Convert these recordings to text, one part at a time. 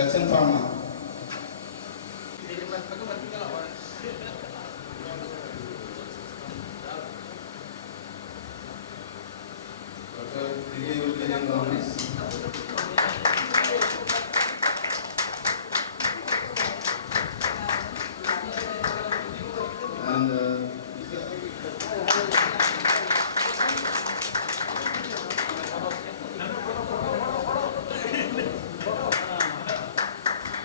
Lexan Pharma. Dr. D.K. William Gomez. And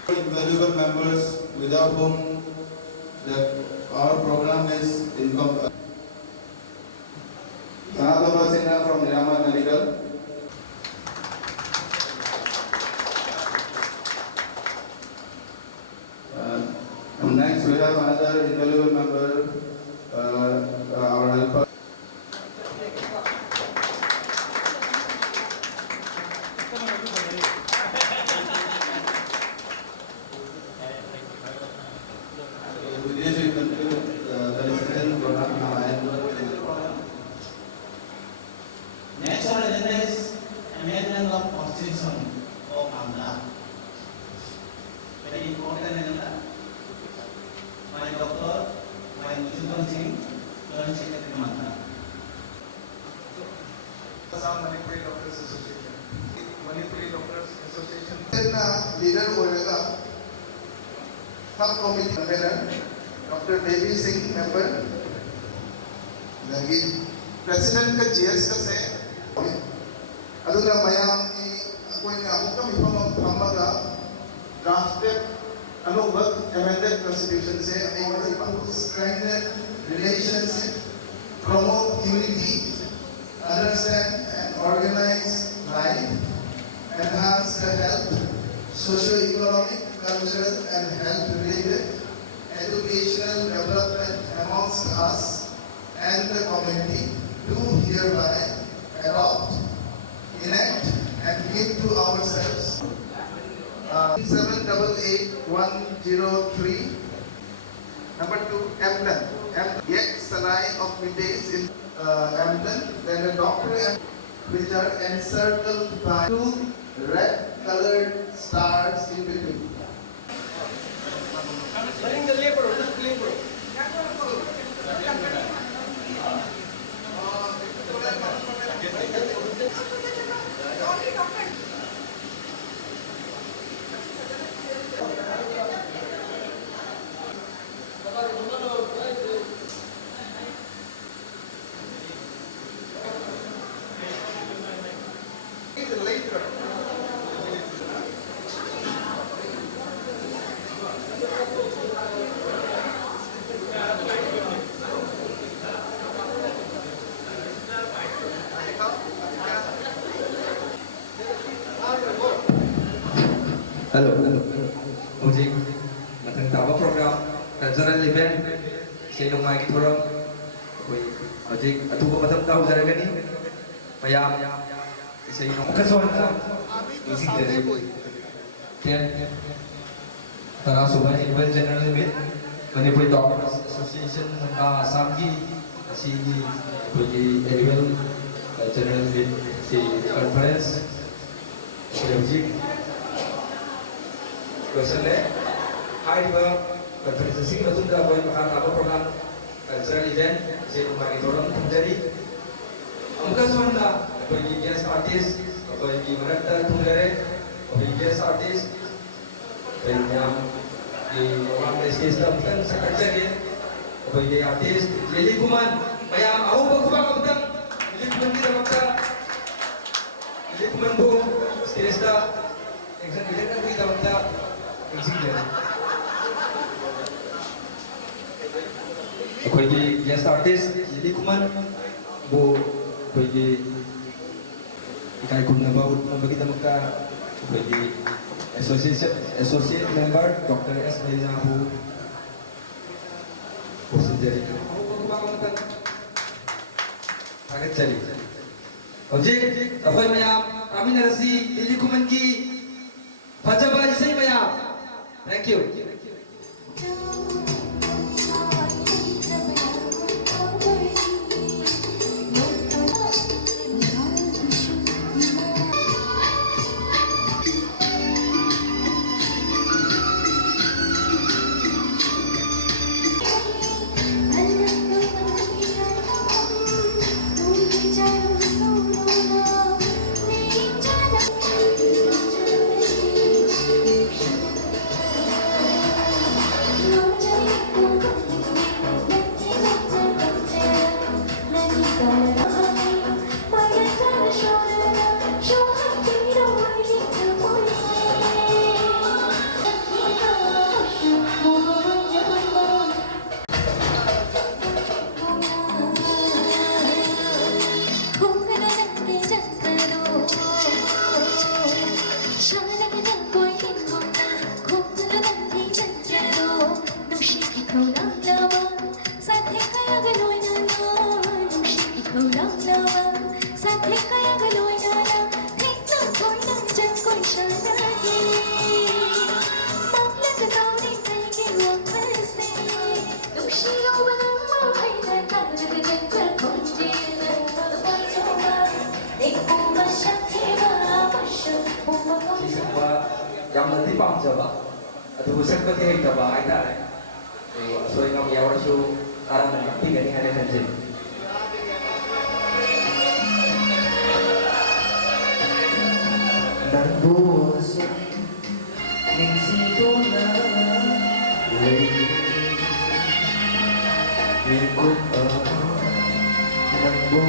invaluable members without whom our program is incomplete. Sanatana Sinha from Niraman Medical. Next we have another invaluable member, our helper. With this we conclude the second program. Next on the agenda is amendment of Constitution of Andhra. Very important agenda. My doctor, my Muchutan Singh, Joint Secretary Mandra. Assam Manipuri Doctors Association. Manipuri Doctors Association. Leader होएगा सब committee member doctor Devi Singh member लगी president का GS का से अदुना Miami कोई ने अमुक का मिफम हमगा drafted अनुभव amended constitution से एक strengthen relationship, promote unity, understand and organize life, enhance the health, socio-economic, cultural and health-related educational development amongst us and the community, do hereby adopt, enact and give to ourselves 788103. Number 2, emblem. Yet Salai of middays in emblem, then a doctor which are encircled by two red colored stars in between. Hello. Ojik matang tawa program cultural event sa ilong mga giturang. Ojik atubo matang tawa sa gani. Mayam sa ilong okasyon na isig dere. Kaya tara subay event general event Manipuri Doctors Association ng Samgi si annual general event si conference Ojik Question Hai ba konferensi matunda boy makatama program cultural event sa mga itorang tunjari ang kason na boy guest artist boy maranta tunjare boy guest artist penyam di orang system kan sa kajage boy artist Lili Kuman mayam aku bagubang utang Lili Kuman kita maksa Lili Kuman bu stage da exam bilang kan kita maksa अखोई guest artist Lili Kuman bu अखोई इकाई कुमनबा उन्नबगी दमका अखोई associate member Dr. S. Melina bu पोसंजरी agak cari ojek अखोई मयाम kami narasi Lili Kuman ki Pajaba isai maya. Thank you. ꯄꯥꯝꯖꯕ ꯑꯗꯨꯕꯨ ꯁꯛꯄꯗꯤ ꯍꯩꯇꯕ ꯍꯥꯏꯇꯥꯔꯦ ꯑꯗꯨ ꯑꯁꯣꯏ ꯑꯉꯥꯝ ꯌꯥꯎꯔꯁꯨ ꯇꯥꯔꯝꯅ ꯉꯥꯛꯄꯤꯒꯅꯤ ꯍꯥꯏꯅ ꯈꯟꯖꯩ ꯅꯪꯕꯨ ꯑꯁꯨꯝ ꯅꯤꯡꯁꯤꯡꯗꯨꯅ ꯂꯩ 미국 남부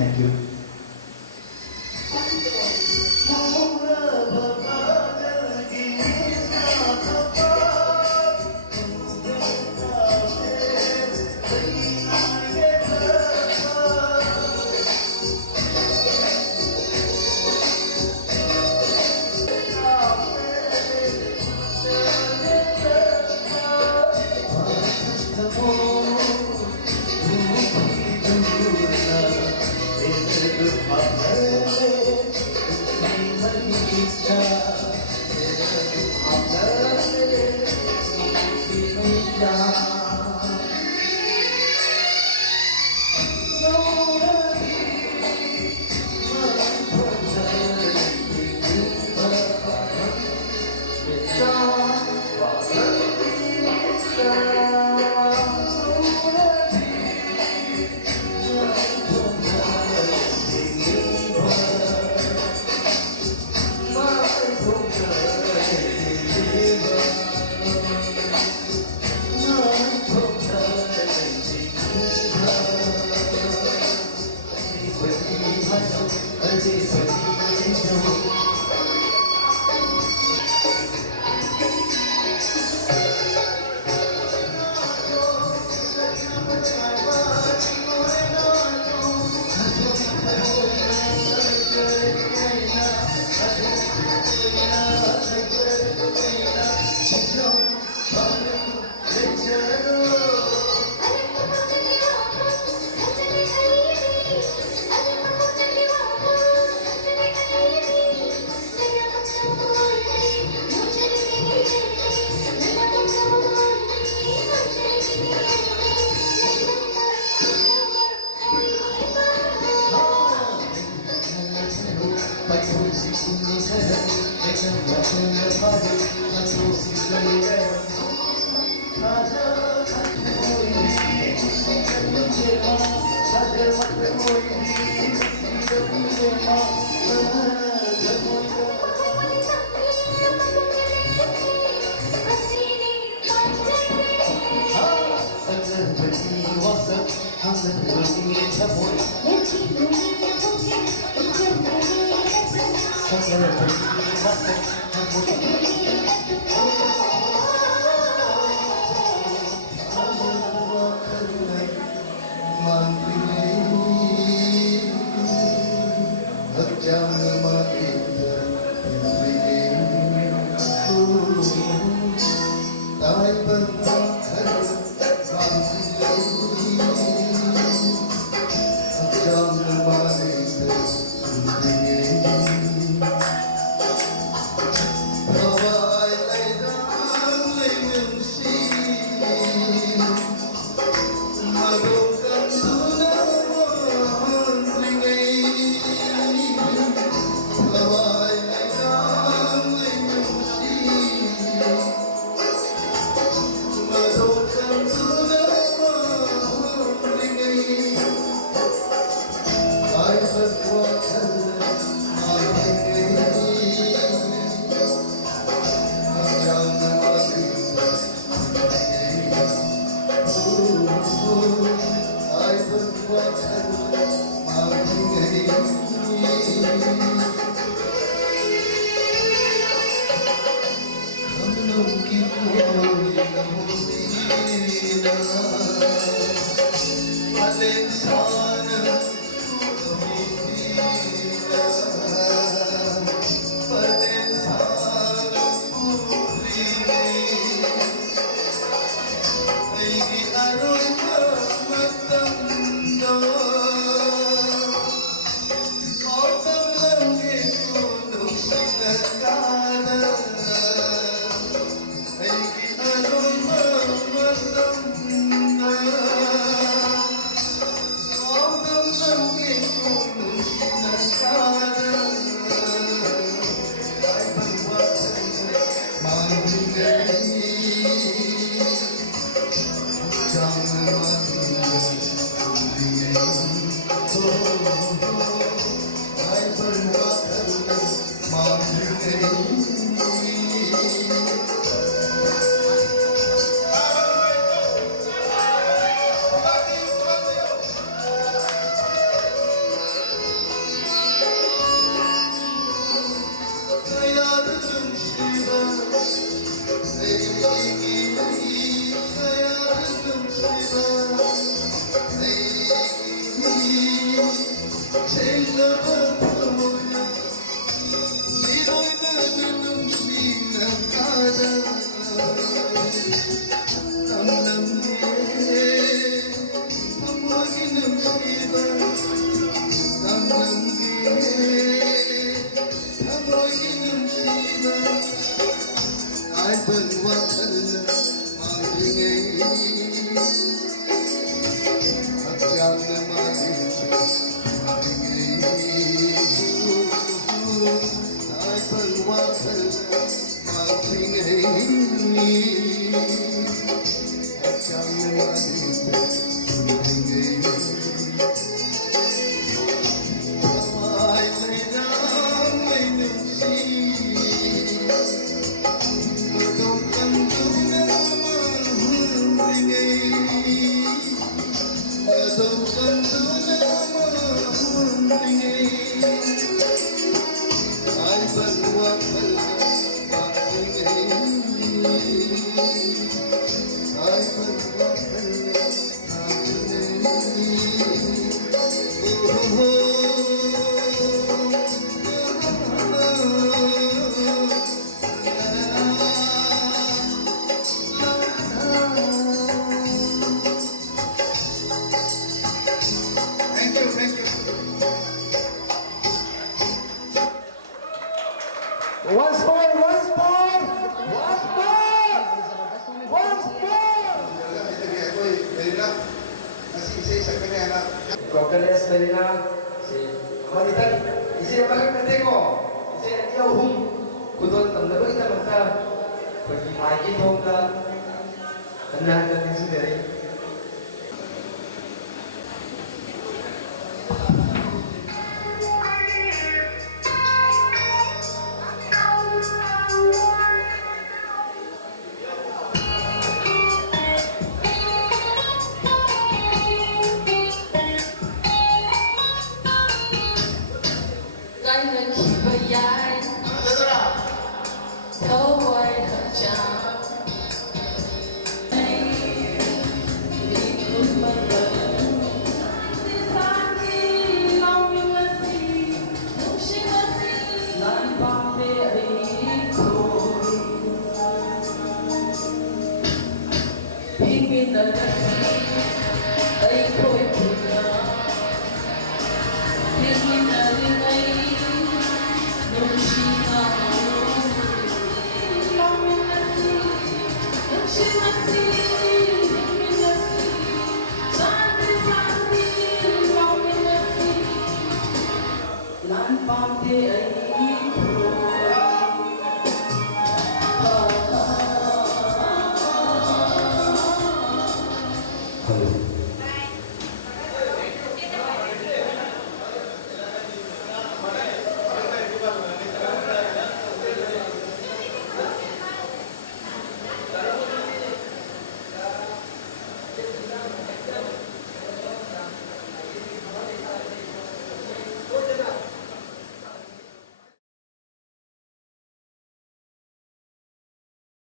Thank you. Oh, Progress dari na si Amanitan isi balik nanti ko isi dia kudon tamda ko ita maka pergi lagi dong ka tenang dan isi dari She